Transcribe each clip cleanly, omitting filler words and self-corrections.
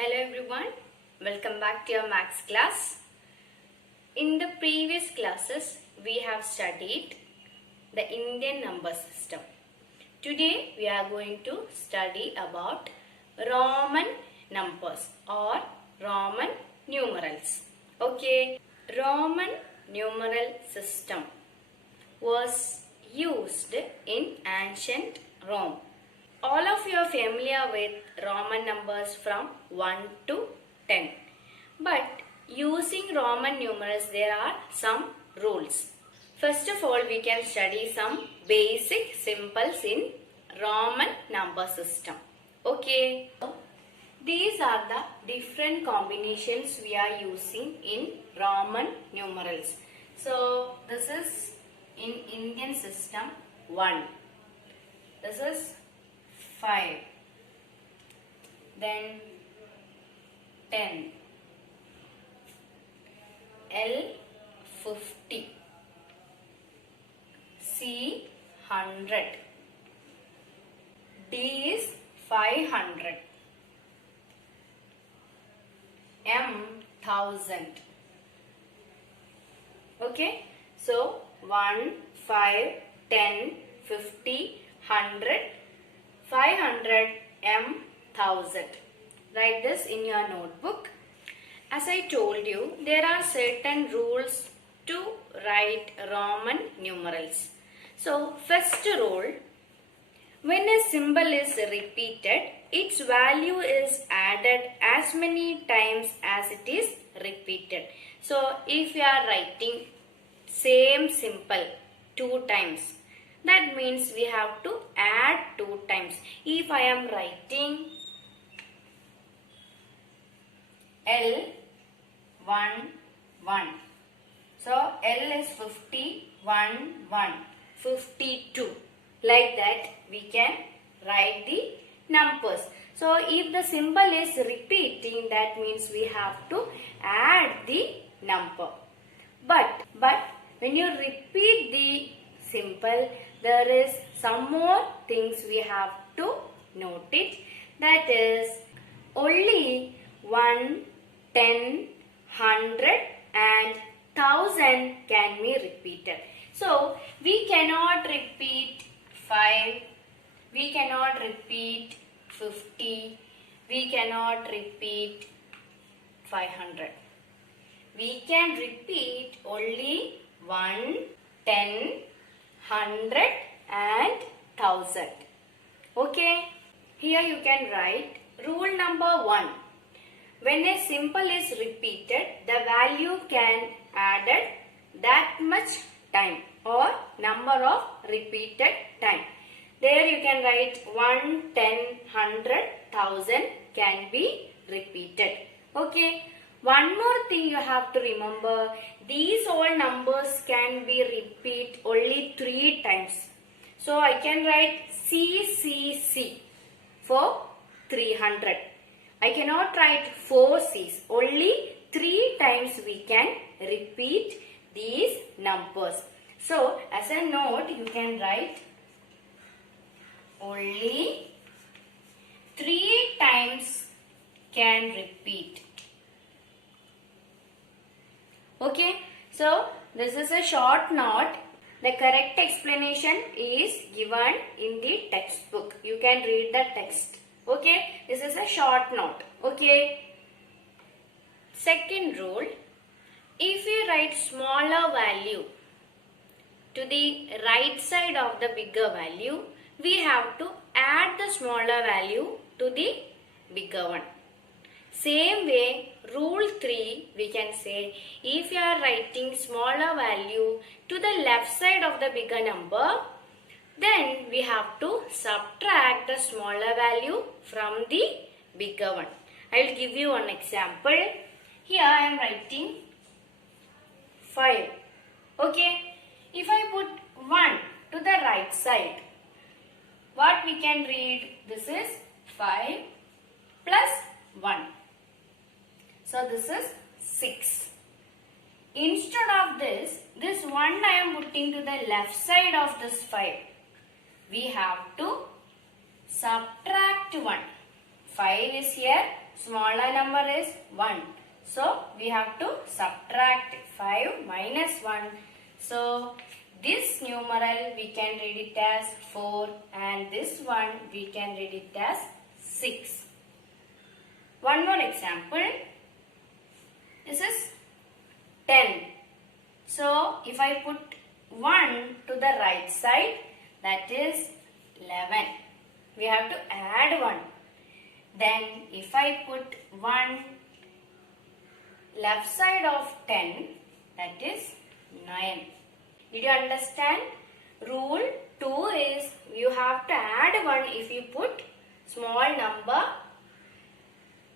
Hello everyone, welcome back to your maths class. In the previous classes, we have studied the Indian number system. Today, we are going to study about Roman numbers or Roman numerals. Okay, Roman numeral system was used in ancient Rome. All of you are familiar with Roman numbers from 1 to 10. But using Roman numerals, there are some rules. First of all, we can study some basic symbols in Roman number system. Okay. These are the different combinations we are using in Roman numerals. So, this is in Indian system 1. This is 5, then 10, L 50, C 100, D is 500, M 1000. Okay, so 1, 5, 10, 50, 100, 500, M 1000. Write this in your notebook. As I told you, there are certain rules to write Roman numerals. So, first rule, when a symbol is repeated, its value is added as many times as it is repeated. So, if you are writing same symbol 2 times, that means we have to add 2 times. If I am writing L 1 1, so L is 50, 1 1, 52. Like that we can write the numbers. So if the symbol is repeating, that means we have to add the number. But when you repeat the symbol, there is some more things we have to note it. That is, only 1, 10, 100 and 1000 can be repeated. So, we cannot repeat 5, we cannot repeat 50, we cannot repeat 500. We can repeat only 1, 10, 100 and 1000. Okay. Here you can write rule number 1. When a symbol is repeated, the value can added that much time or number of repeated time. There you can write 1, 10, 100, 1000 can be repeated. Okay. One more thing you have to remember, these all numbers can be repeat only 3 times. So I can write CCC for 300. I cannot write 4 C's. Only 3 times we can repeat these numbers. So as a note you can write only 3 times can repeat. Okay, so this is a short note. The correct explanation is given in the textbook. You can read the text. Okay, this is a short note. Okay. Second rule, if you write smaller value to the right side of the bigger value, we have to add the smaller value to the bigger one. Same way, rule 3, we can say, if you are writing smaller value to the left side of the bigger number, then we have to subtract the smaller value from the bigger one. I will give you one example. Here I am writing 5. Okay. If I put 1 to the right side, what we can read? This is 5 plus 1. So this is 6. Instead of this 1 I am putting to the left side of this 5. We have to subtract 1. 5 is here, smaller number is 1. So we have to subtract 5 minus 1. So this numeral we can read it as 4 and this one we can read it as 6. One more example. This is 10. So if I put 1 to the right side, that is 11. We have to add 1. Then if I put 1 left side of 10, that is 9. Did you understand? Rule 2 is you have to add 1 if you put small number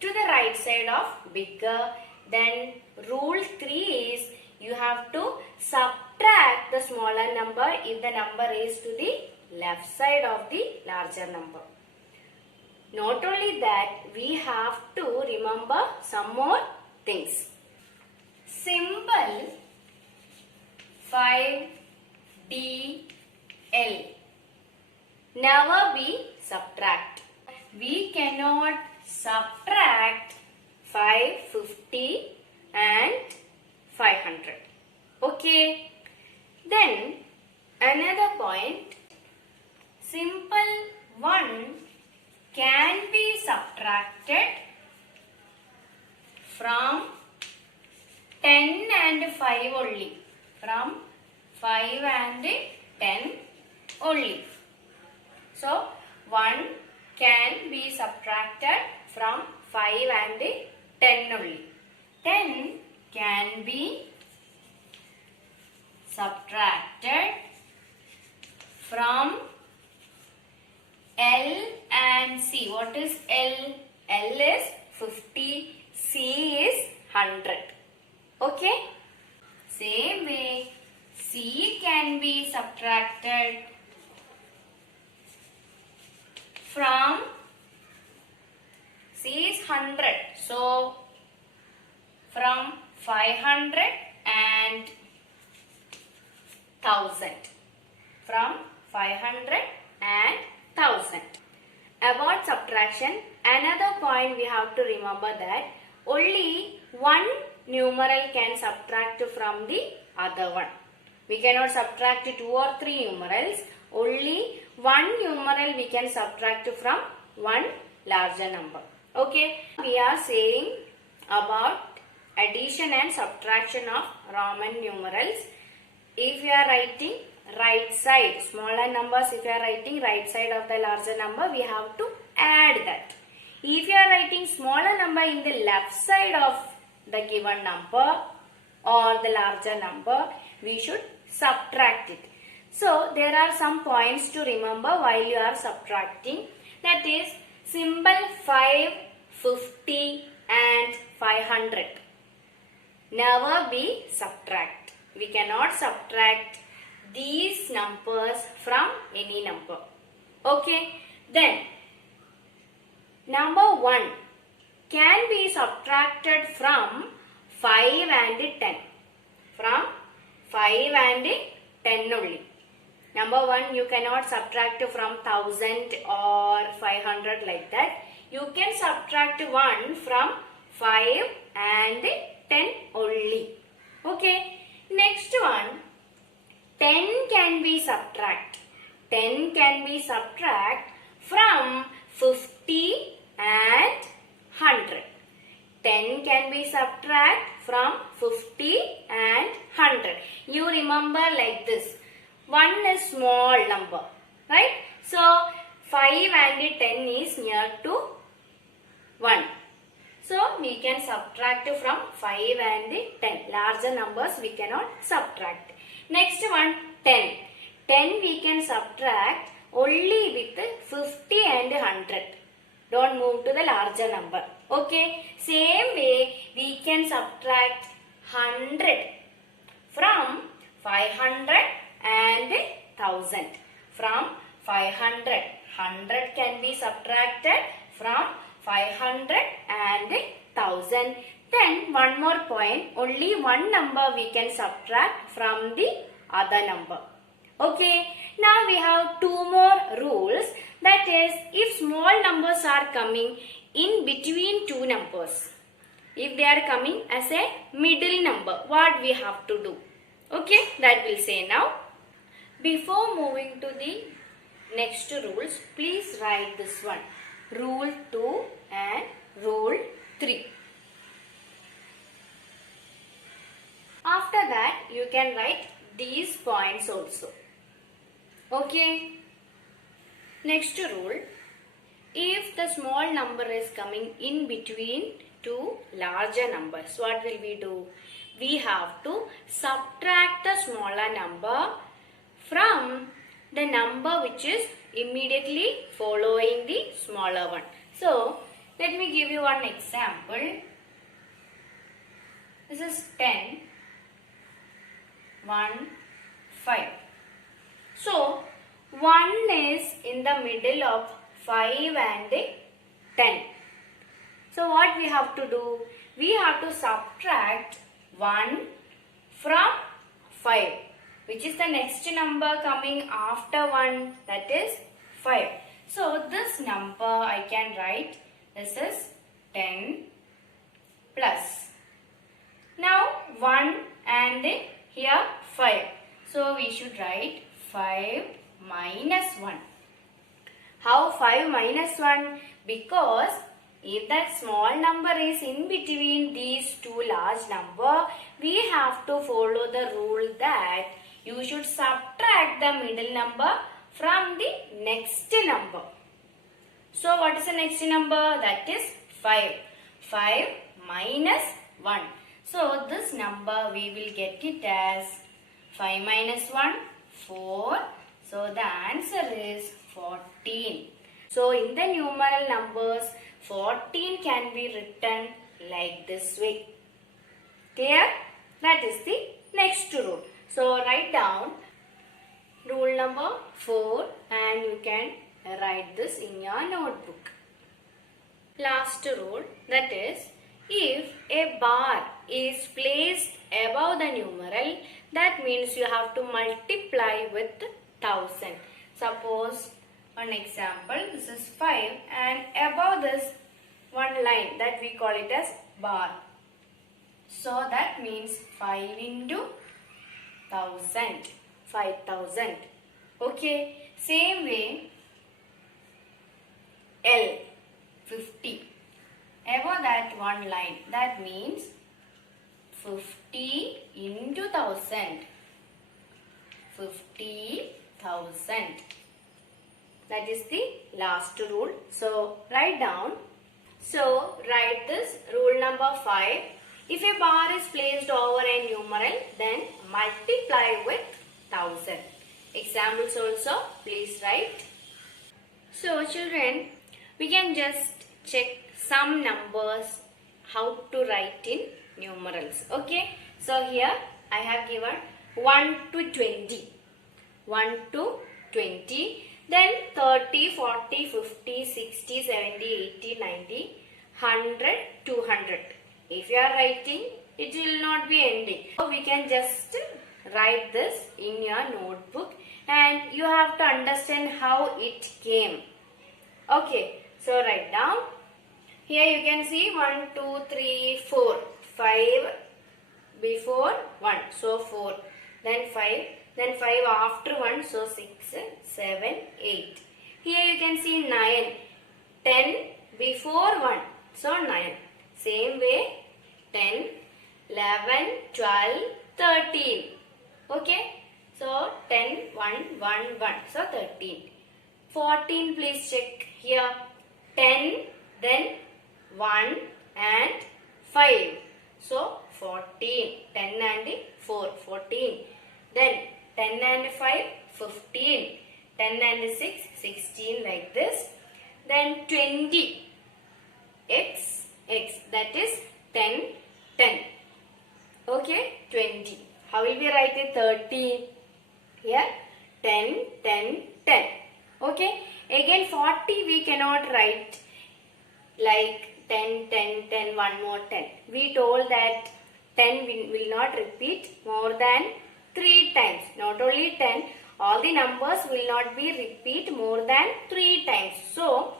to the right side of bigger. Then rule 3 is you have to subtract the smaller number if the number is to the left side of the larger number. Not only that, we have to remember some more things. Symbol 5DL never be subtract. We cannot subtract 550 and 500. Okay. Then another point, simple 1 can be subtracted from 10 and 5 only. From 5 and 10 only. So 1 can be subtracted from 5 and 10 only. 10 can be subtracted from L and C. What is L? L is 50, C is 100. Okay? Same way, C can be subtracted from, C is 100. So, from 500 and 1000. From 500 and 1000. About subtraction, another point we have to remember that only one numeral can subtract from the other one. We cannot subtract 2 or 3 numerals. Only one numeral we can subtract from one larger number. Okay. We are saying about addition and subtraction of Roman numerals. If you are writing right side, smaller numbers, if you are writing right side of the larger number, we have to add that. If you are writing smaller number in the left side of the given number or the larger number, we should subtract it. So, there are some points to remember while you are subtracting. That is, symbol 5, 50 and 500. Never be subtract. We cannot subtract these numbers from any number. Okay. Then, number 1 can be subtracted from 5 and 10. From 5 and 10 only. Number 1 you cannot subtract from 1000 or 500 like that. You can subtract 1 from 5 and 10 only. Okay. Next one, 10 can be subtract. 10 can be subtract from 50 and 100. 10 can be subtract from 50 and 100. You remember like this. 1 is small number, right? So, 5 and 10 is near to 1. So, we can subtract from 5 and 10. Larger numbers we cannot subtract. Next one, 10. 10 we can subtract only with 50 and 100. Don't move to the larger number. Okay. Same way, we can subtract 100 from 500 and 1000. From 500. 100 can be subtracted from 500 and 1000. Then one more point, only one number we can subtract from the other number. Okay, now we have two more rules. That is, if small numbers are coming in between two numbers. If they are coming as a middle number, what we have to do? Okay, that we'll say now. Before moving to the next rules, please write this one. Rule 2 and Rule 3. After that, you can write these points also. Okay. Next rule. If the small number is coming in between two larger numbers, what will we do? We have to subtract the smaller number from the number which is immediately following the smaller one. So, let me give you one example. This is 10, 1, 5. So, 1 is in the middle of 5 and 10. So, what we have to do? We have to subtract 1 from 5. Which is the next number coming after 1? That is 5. So, this number I can write, this is 10 plus. Now, 1 and here 5. So, we should write 5 minus 1. How 5 minus 1? Because if that small number is in between these two large numbers, we have to follow the rule that you should subtract the middle number from the next number. So, what is the next number? That is 5. 5 minus 1. So, this number we will get it as 5 minus 1, 4. So, the answer is 14. So, in the numeral numbers, 14 can be written like this way. Clear? That is the next rule. So, write down rule number 4 and you can write this in your notebook. Last rule, that is, if a bar is placed above the numeral, that means you have to multiply with 1000. Suppose, one example, this is 5 and above this one line that we call it as bar. So that means 5 into 1000, 5000. Okay, same way L, 50. Above that one line, that means 50 into 1000, 50,000. That is the last rule. So, write down. So, write this rule number 5. If a bar is placed over a numeral, then multiply with 1000. Examples also, please write. So, children, we can just check some numbers how to write in numerals. Okay. So, here I have given 1 to 20. 1 to 20. Then 30, 40, 50, 60, 70, 80, 90, 100, 200. If you are writing, it will not be ending. So we can just write this in your notebook and you have to understand how it came. Okay, so write down. Here you can see 1, 2, 3, 4. 5 before 1. So 4. Then 5. Then 5 after 1. So 6, 7, 8. Here you can see 9. 10 before 1. So 9. Same way 10, 11, 12, 13. Okay. So 10, 1, 1, 1. So 13. 14 please check here. 10, then 1 and 5. So 14. 10 and 4. 14. Then 10 and 5. 15. 10 and 6. 16 like this. Then 20. X. That is 10. 10. Okay. 20. How will we write it? 30. Here 10. 10. 10. Okay. Again 40 we cannot write like 10, 10, 10, one more 10. We told that 10 will not repeat more than 3 times. Not only 10, all the numbers will not be repeat more than 3 times. So,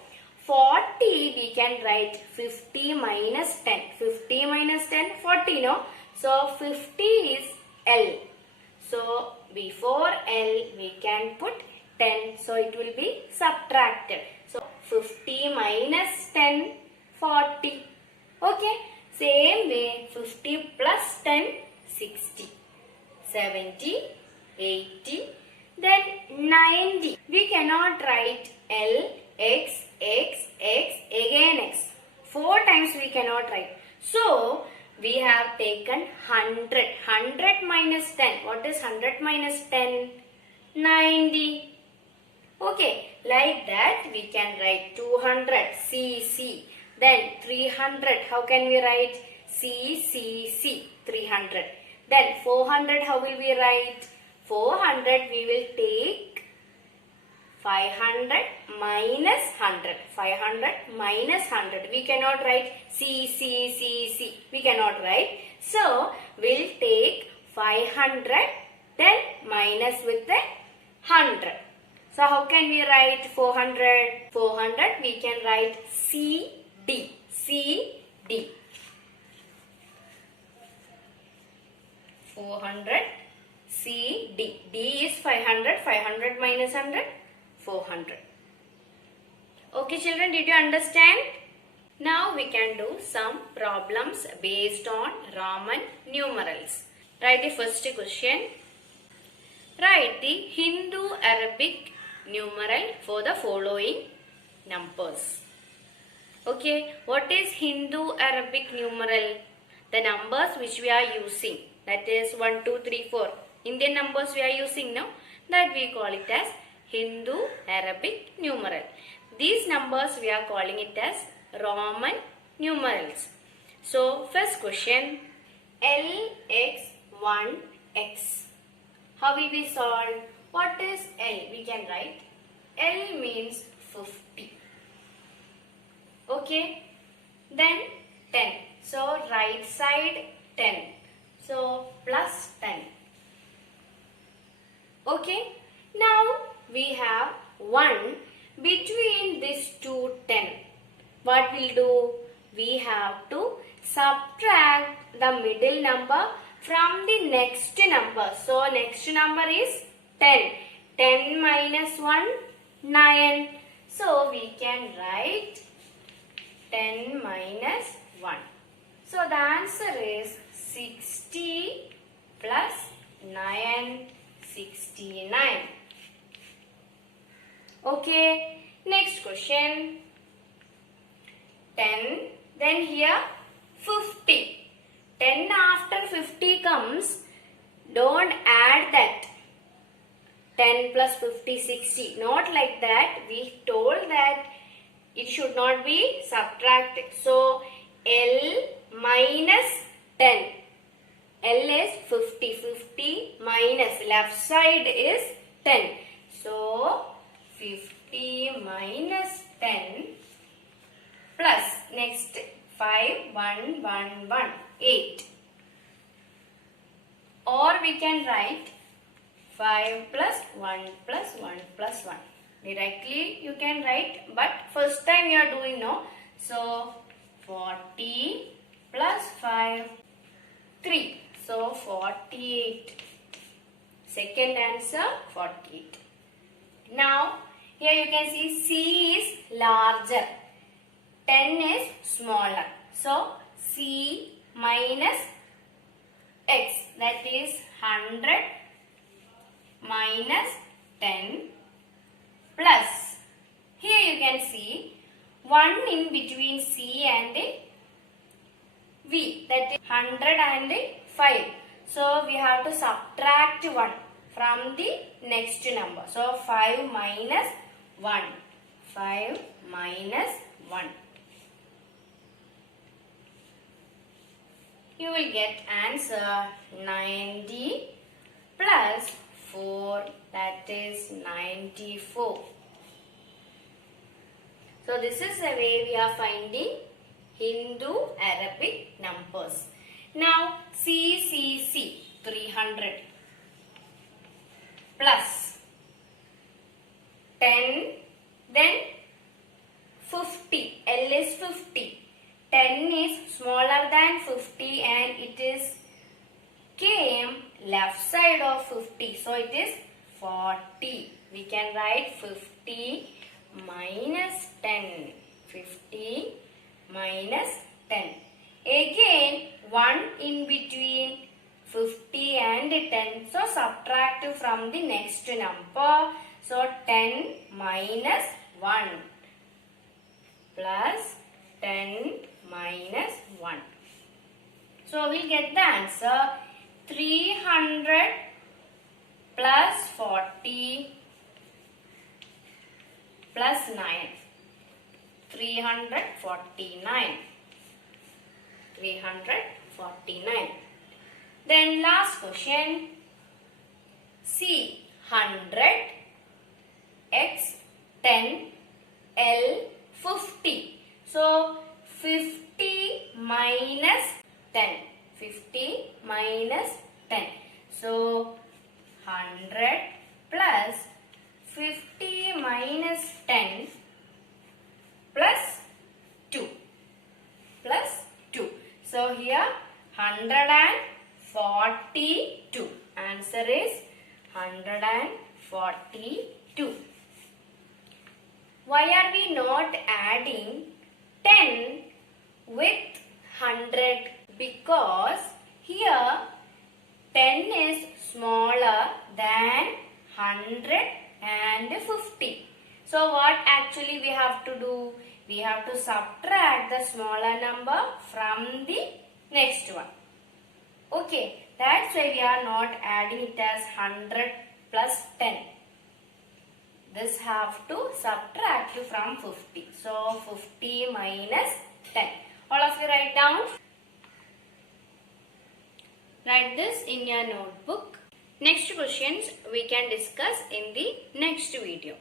40 we can write 50 minus 10. 50 minus 10, 40, no? So 50 is L. So before L we can put 10. So it will be subtracted. So 50 minus 10, 40. Okay. Same way 50 plus 10, 60. 70, 80, then 90. We cannot write L, X, X, X, again X. 4 times we cannot write. So, we have taken 100. 100 minus 10. What is 100 minus 10? 90. Okay, like that we can write 200, C, C. Then 300, how can we write? C, C, C, 300. Then 400, how will we write? 400, we will take 500 minus 100. 500 minus 100. We cannot write C, C, C, C. We cannot write. So, we'll take 500, then minus with the 100. So, how can we write 400? 400, we can write C, D. C, D. 400, C, D. D is 500. 500 minus 100, 400. Okay children, did you understand? Now we can do some problems based on Roman numerals. Write the first question. Write the Hindu-Arabic numeral for the following numbers. Okay, what is Hindu-Arabic numeral? The numbers which we are using. That is 1, 2, 3, 4. Indian numbers we are using now. That we call it as Hindu-Arabic numeral. These numbers we are calling it as Roman numerals. So, first question. LX1X. How will we solve? What is L? We can write. L means 50. Okay. Then 10. So, right side 10. So, plus 10. Okay. Now, we have 1 between these two 10. What we'll do? We have to subtract the middle number from the next number. So, next number is 10. 10 minus 1, 9. So, we can write 10 minus 1. So, the answer is 60 plus 9, 69. Okay, next question. 10, then here 50. 10 after 50 comes, don't add that. 10 plus 50, 60. Not like that. We told that it should not be subtracted. So, L minus 10. L is 50. 50 minus left side is 10. So, 50 minus 10 plus next 5, 1, 1, 1, 8. Or we can write 5 plus 1 plus 1 plus 1. Directly you can write, but first time you are doing no. So 40 plus 5, 3. So 48. Second answer 48. Now here you can see C is larger. 10 is smaller. So C minus X, that is 100 minus 10 plus, here you can see 1 in between C and V, that is 100 and 5. So we have to subtract 1 from the next number. So 5 minus 1. 5 minus 1. You will get answer 90 plus 4, that is 94. So this is the way we are finding Hindu-Arabic numbers. Now C 300 plus 10, then 50. L is 50. 10 is smaller than 50 and it is came left side of 50. So it is 40. We can write 50 minus 10. 50 minus 10. Again 1 in between 50 and 10. So subtract from the next number. So 10 minus 1 plus 10 minus 1. So we'll get the answer 300 plus 40 plus 9. 349. 349. Then last question. C. 100 x 10 L 50. So 50 minus 10. 50 minus 10. So 100 plus 50 minus 10 plus 2. Plus 2. So here 142. Answer is 142. Why are we not adding 10 with 100? Because here 10 is smaller than 150. So what actually we have to do? We have to subtract the smaller number from the next one. Okay, that's why we are not adding it as 100 plus 10. This have to subtract from 50. So 50 minus 10. All of you write down. Write this in your notebook. Next questions we can discuss in the next video.